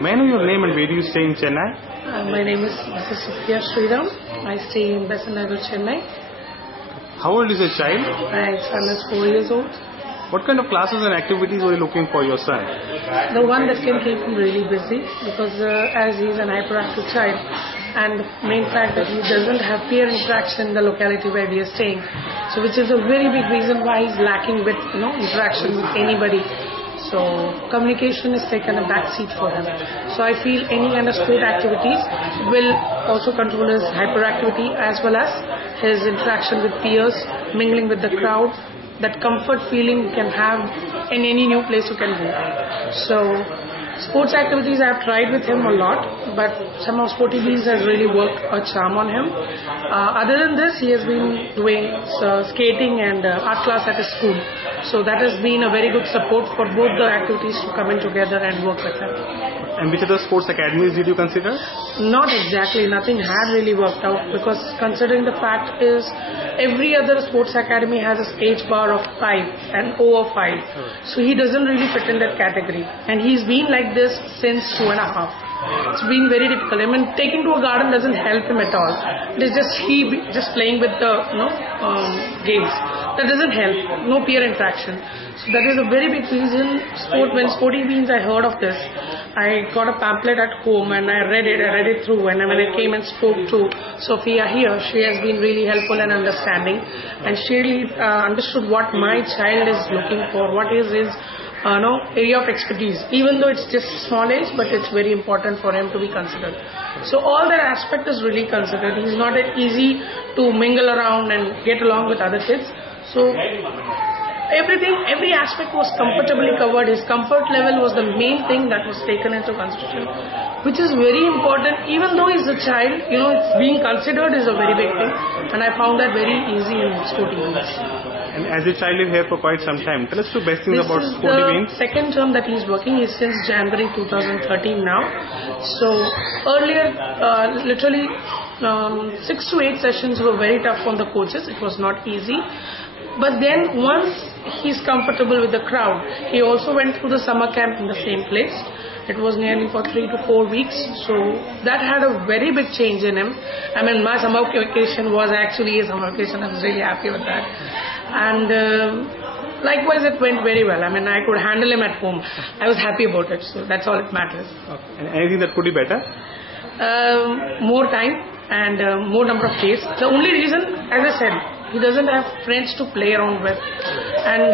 May I know your name and where do you stay in Chennai? My name is Mrs. Sophia Sriram. I stay in Besanagar, Chennai. How old is your child? My son is 4 years old. What kind of classes and activities were you looking for your son? The one that can keep him really busy because as he is an hyperactive child, and the main fact that he doesn't have peer interaction in the locality where we are staying, so which is a very big reason why he's lacking with interaction with anybody. So communication is taken a back seat for him. So I feel any kind of sport activities will also control his hyperactivity as well as his interaction with peers, mingling with the crowd, that comfort feeling you can have in any new place you can go. So sports activities I have tried with him a lot, but somehow Sporty Beans has really worked a charm on him. Other than this, he has been doing skating and art class at his school. So that has been a very good support for both the activities to come in together and work with him. And which other sports academies did you consider? Not exactly. Nothing had really worked out because considering the fact is every other sports academy has a age bar of 5 and over 5. So he doesn't really fit in that category. And he's been like this since 2.5. It's been very difficult. I mean, taking to a garden doesn't help him at all. It is just playing with the games. That doesn't help. No peer interaction. So that is a very big reason. When Sporty Beans I heard of this, I got a pamphlet at home and I read it through. And when I came and spoke to Sophia here, she has been really helpful and understanding. And she really understood what my child is looking for, what is his area of expertise. Even though it's just small age, but it's very important for him to be considered. So all that aspect is really considered. He's not that easy to mingle around and get along with other kids. So every aspect was comfortably covered. His comfort level was the main thing that was taken into consideration, which is very important. Even though he's a child, it's being considered is a very big thing, and I found that very easy in Sporty Beans. And as your child is here for quite some time, tell us the best things about Sporty Beans. This is the second term that he's working. He's since January 2013 now. So earlier, literally 6 to 8 sessions were very tough on the coaches. It was not easy. But then once he's comfortable with the crowd, he also went through the summer camp in the same place. It was nearly for 3 to 4 weeks. So that had a very big change in him. I mean, my summer vacation was actually a summer vacation. I was really happy with that. And likewise, it went very well. I mean, I could handle him at home. I was happy about it. So that's all it matters. Okay. And anything that could be better? More time and more number of days. The only reason, as I said, he doesn't have friends to play around with. And,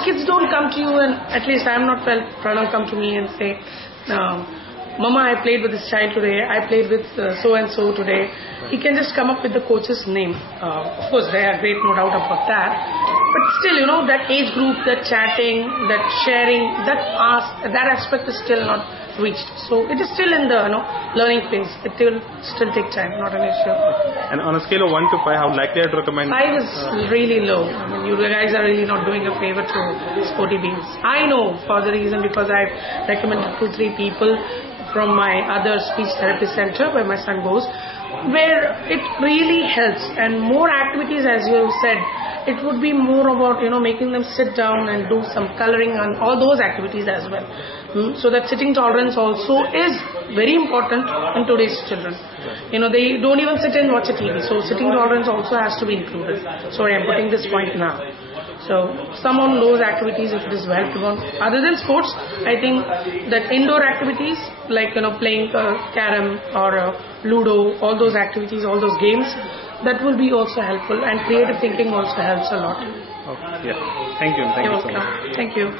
kids don't come to you, and at least I have not felt Pranav come to me and say, Mama, I played with this child today, I played with so-and-so today. He can just come up with the coach's name. Of course, they are great, no doubt about that. But still, that age group, that chatting, that sharing, that aspect is still not reached. So it is still in the learning phase. It will still take time, not an issue. And on a scale of 1 to 5, how likely are you to recommend? 5 is really low. I mean, you guys are really not doing a favor to Sporty Beans. I know for the reason because I've recommended 2-3 people from my other speech therapy center where my son goes, where it really helps. And more activities, as you said, it would be more about making them sit down and do some coloring and all those activities as well. So that sitting tolerance also is very important in today's children. They don't even sit and watch a TV. So sitting tolerance also has to be included. Sorry, I'm putting this point now. So some on those activities if it is well given. Other than sports, I think that indoor activities like playing carom or ludo, all those activities, all those games, that will be also helpful, and creative thinking also helps a lot. Okay. Yeah. Thank you. Thank you so much. Thank you.